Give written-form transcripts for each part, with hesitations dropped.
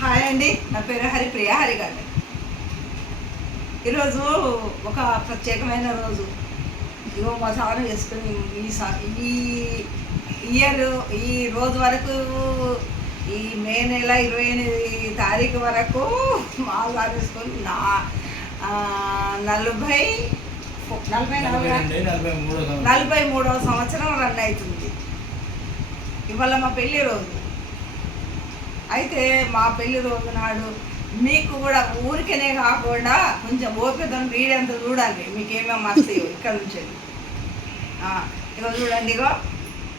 Hi అండి, నా పేరు హరిప్రియ హరిగారు. ఈరోజు ఒక ప్రత్యేకమైన రోజు. ఇగో మా సారు వేసుకుని ఈ ఇయర్ ఈ రోజు వరకు ఈ మే నెల 28 తారీఖు వరకు మా సారు వేసుకొని 43వ సంవత్సరం రన్ అవుతుంది. ఇవాళ మా పెళ్లి రోజు. అయితే మా పెళ్లి రోజు నాడు మీకు కూడా ఊరికనే కాకుండా కొంచెం ఓపికతో వీడియంత చూడాలి. మీకేమేమి వస్తాయో ఇక్కడ నుంచి ఇగో చూడండి. ఇగో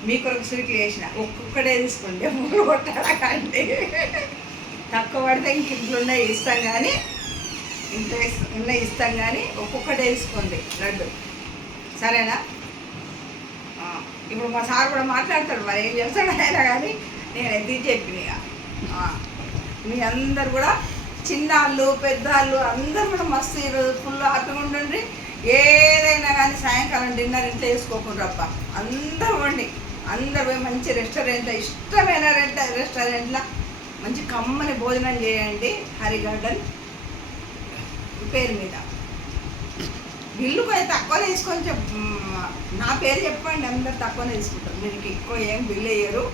మీకు ఒక స్వీట్లు వేసిన ఒక్కొక్కడే తీసుకోండి. మూడు కొట్టాలంటే తక్కువ పడితే ఇంక ఇంట్లో ఉన్నాయి ఇస్తాం, కానీ ఇంట్లో ఉన్నాయి ఇస్తాం, కానీ ఒక్కొక్కటే తీసుకోండి లడ్డు, సరేనా? ఇప్పుడు మా సార్ కూడా మాట్లాడతాడు, మరి ఏం చేస్తాడు అయినా, కానీ నేను ఎదిగి చెప్పిన. మీ అందరు కూడా చిన్నాళ్ళు పెద్దవాళ్ళు అందరు కూడా మస్తు ఈరోజు ఫుల్ హ్యాపీగా ఉండండి. ఏదైనా కానీ సాయంకాలం డిన్నర్ ఇంట్లో వేసుకోకుండా రప్ప అందరూ వండి అందరు పోయి మంచి రెస్టారెంట్లో ఇష్టమైన రెస్టారెంట్లో మంచి కమ్మని భోజనం చేయండి. హరి గార్డెన్ పేరు మీద బిల్లు కొంచెం తక్కువ తీసుకొని నా పేరు చెప్పండి, అందరు తక్కువనే తీసుకుంటారు. మీరు ఎక్కువ ఏం బిల్లు వేయరు,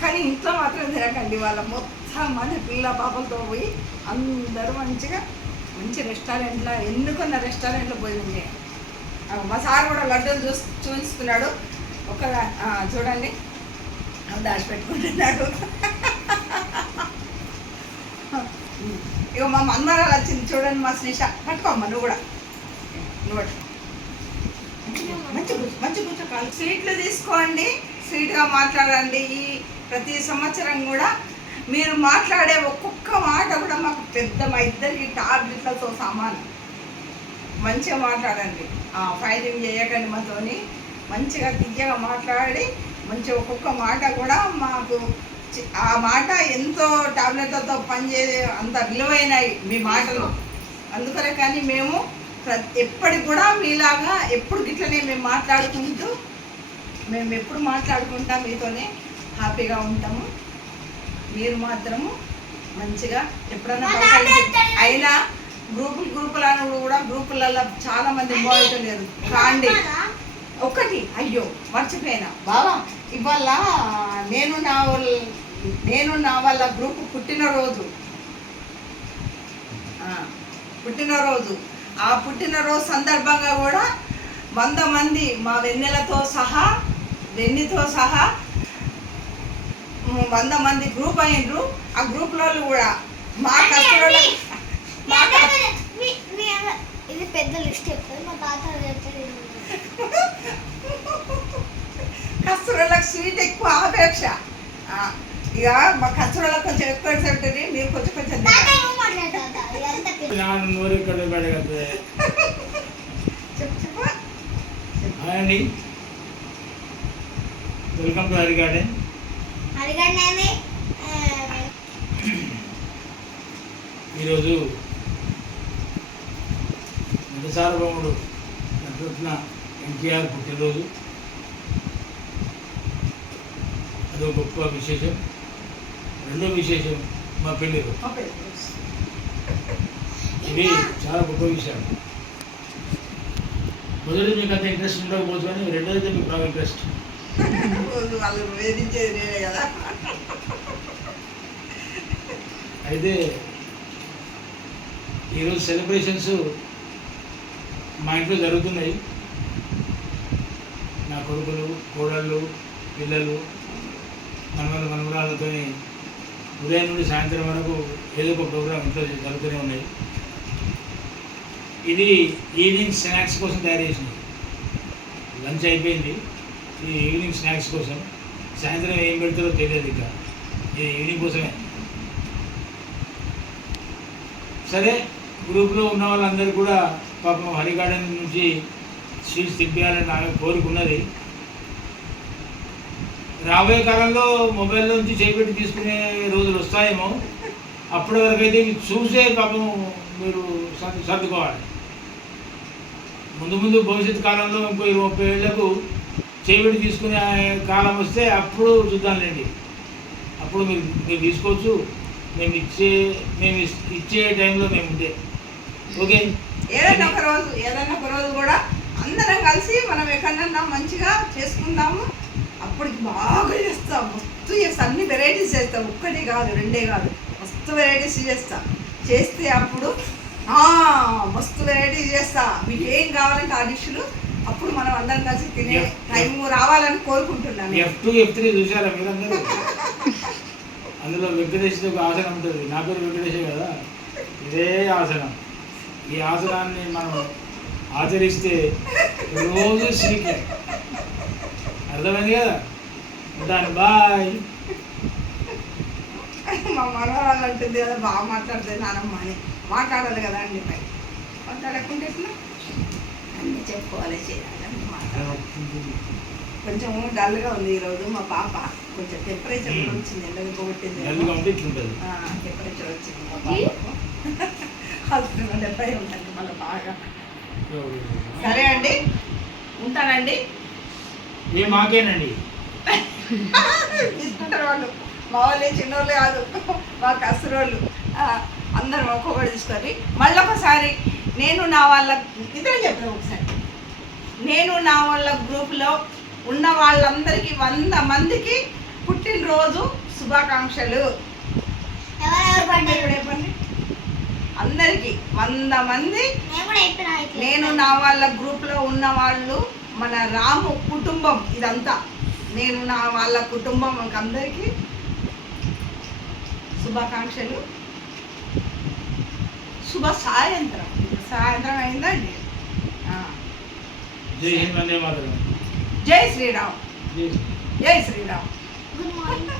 కానీ ఇంట్లో మాత్రం తినకండి. వాళ్ళ మొత్తం మంది పిల్ల పాపలతో పోయి అందరూ మంచి రెస్టారెంట్లో ఎన్నుకున్న రెస్టారెంట్లో భోజనం చేయాలి. మా సార్ కూడా లడ్డూలు చూపిస్తున్నాడు. ఒక చూడండి, దాచిపెట్టుకుంటున్నాడు. ఇక మా మన్మరాలు వచ్చింది చూడండి, మా శ్రీష. పట్టుకోమ్మా నువ్వు కూడా, నువ్వు మంచి కూర్చోకాలి. స్వీట్లు తీసుకోండి, స్వీట్గా మాట్లాడండి. ఈ ప్రతి సంవత్సరం కూడా మీరు మాట్లాడే ఒక్కొక్క మాట కూడా మాకు పెద్ద మా ఇద్దరికి టాబ్లెట్లతో సమానం. మంచిగా మాట్లాడండి, ఫైటింగ్ చేయకండి మాతోని. మంచిగా తియ్యగా మాట్లాడి మంచిగా ఒక్కొక్క మాట కూడా మాకు ఆ మాట ఎంతో టాబ్లెట్లతో పనిచేసే అంత విలువైనవి మీ మాటలు. అందుకనే కానీ మేము ఎప్పటికి కూడా మీలాగా ఎప్పుడు గిట్లనే మేము మాట్లాడుకుంటూ ఎప్పుడు మాట్లాడుకుంటా మీతోనే హ్యాపీగా ఉంటాము. మీరు మాత్రము మంచిగా ఎప్పుడన్నా అయినా గ్రూపులను కూడా గ్రూపులలో చాలా మంది ఇన్వాల్వ్ అవుతలేరు. కాండి ఒక్కటి, అయ్యో మర్చిపోయినా బావా, ఇవాళ నేను నా వాళ్ళ గ్రూప్ పుట్టినరోజు. ఆ పుట్టినరోజు సందర్భంగా కూడా 100 మంది మా వెన్నెలతో సహా 100 మంది గ్రూప్ అయ్యిండ్రు. ఆ గ్రూప్లో కూడా మా ఇది పెద్ద లిస్ట్ చెప్తారు మా తాత. కస్తూరులకు స్వీట్ ఎక్కువ ఆపేక్ష. ఇక మా కస్తూరులకు కొంచెం ఎక్కువ ఉంటుంది, మీరు కొంచెం అండి. Welcome to Hari garden. ఈరోజు సార్వభౌముడు నటరత్న ఎన్టీఆర్ పుట్టినరోజు. అదొక గొప్ప విశేషం. రెండో విశేషం మా పెళ్లి రోజు. ఇది చాలా గొప్ప విషయం. మొదటి మీకు అంత ఇంట్రెస్ట్ ఉండకపోవచ్చు, కానీ రెండోది మీకు బాగా ఇంట్రెస్ట్. వాళ్ళు వేధించేది నేనే కదా. అయితే ఈరోజు సెలబ్రేషన్స్ మా ఇంట్లో జరుగుతున్నాయి. నా కొడుకులు, కోడళ్ళు, పిల్లలు, మనవరాలతో ఉదయం నుండి సాయంత్రం వరకు ఏదో ఒక ప్రోగ్రాం ఇంట్లో జరుగుతూనే ఉన్నాయి. ఇది ఈవినింగ్ స్నాక్స్ కోసం తయారు చేసినది. లంచ్ అయిపోయింది, ఇది ఈవినింగ్ స్నాక్స్ కోసం. సాయంత్రం ఏం పెడతారో తెలియదు, ఇక ఇది ఈవినింగ్ కోసమే. సరే, గ్రూప్లో ఉన్న వాళ్ళందరూ కూడా పాపం హరి గార్డెన్ నుంచి స్వీట్స్ తిప్పియాలని నాకు కోరుకున్నది. రాబోయే కాలంలో మొబైల్ నుంచి చేపెట్టి తీసుకునే రోజులు వస్తాయేమో. అప్పటి వరకు అయితే ఇవి చూసే పాపం మీరు సర్దుకోవాలి. ముందు భవిష్యత్తు కాలంలో ఇంకో 20-30 ఏళ్లకు చేపెట్టి తీసుకునే కాలం వస్తే అప్పుడు చూద్దాంలేండి. అప్పుడు మీరు తీసుకోవచ్చు. మేము ఇచ్చే టైంలో మేము ఉంటే ఓకే. ఏదైనా ఒక రోజు కూడా అందరం కలిసి మనం ఎక్కడన్నా మంచిగా చేసుకుందాము. అప్పటికి బాగా చేస్తాం, మస్తు చేస్తాం, అన్ని వెరైటీస్ చేస్తాం, ఒక్కటే కాదు రెండే కాదు, మస్తు వెరైటీస్ చేస్తే అప్పుడు మస్తు వెరైటీస్ చేస్తా. మీకు ఏం కావాలంటే ఆ డిష్లు అప్పుడు మనం అందరం కలిసి తినే టైం రావాలని కోరుకుంటున్నాను. F2 F3 చూసారా మీరందరూ? అందులో వెంకటేష్ ఒక ఆసనం ఉంటుంది, నా పేరు వెంకటేషే కదా, ఇదే ఆసనం. ఈ ఆసనాన్ని మనం ఆచరిస్తే రోజు శ్రీకి అర్థమైంది కదా. ఉంటాను, బాయ్. మా మనవరాలు అంటుంది కదా, బాగా మాట్లాడుతుంది నానమ్మ అని. మాట్లాడాలి కదా అండి, మరి మాట్లాడకుంటే ఎట్లా? అన్నీ చెప్పుకోవాలి, చేయాలి, అన్నీ మాట్లాడాలి. కొంచెం డల్గా ఉంది ఈరోజు మా పాప, కొంచెం టెంపరేచర్ కూడా వచ్చింది, ఎండగా పోగొట్టింది, టెంపరేచర్ వచ్చింది మా పాపకు. హాస్పిటల్ 70 ఉంటుంది మళ్ళీ బాగా. సరే అండి, ఉంటానండి. మాకేనండి తీసుకుంటారు వాళ్ళు, మా వాళ్ళే చిన్నోళ్ళే కాదు, మా కసరోళ్ళు అందరం ఒక్కొక్కటి తీసుకొని. మళ్ళీ ఒకసారి నేను నా వాళ్ళ ఇద్దరు చెప్పాను, ఒకసారి నేను నా వాళ్ళ గ్రూప్లో ఉన్న వాళ్ళందరికీ 100 మందికి పుట్టినరోజు శుభాకాంక్షలు. చెప్పండి అందరికీ 100 మంది. నేను నా వాళ్ళ గ్రూప్లో ఉన్న వాళ్ళు, మన రాము కుటుంబం ఇదంతా, నేను నా వాళ్ళ కుటుంబం అందరికీ శుభాకాంక్షలు. శుభ సాయంత్రం, సాయంత్రం అయిందండి. జై హింద్, వందే మాతరం. జై శ్రీరామ్, జై జై శ్రీరామ్. Good morning.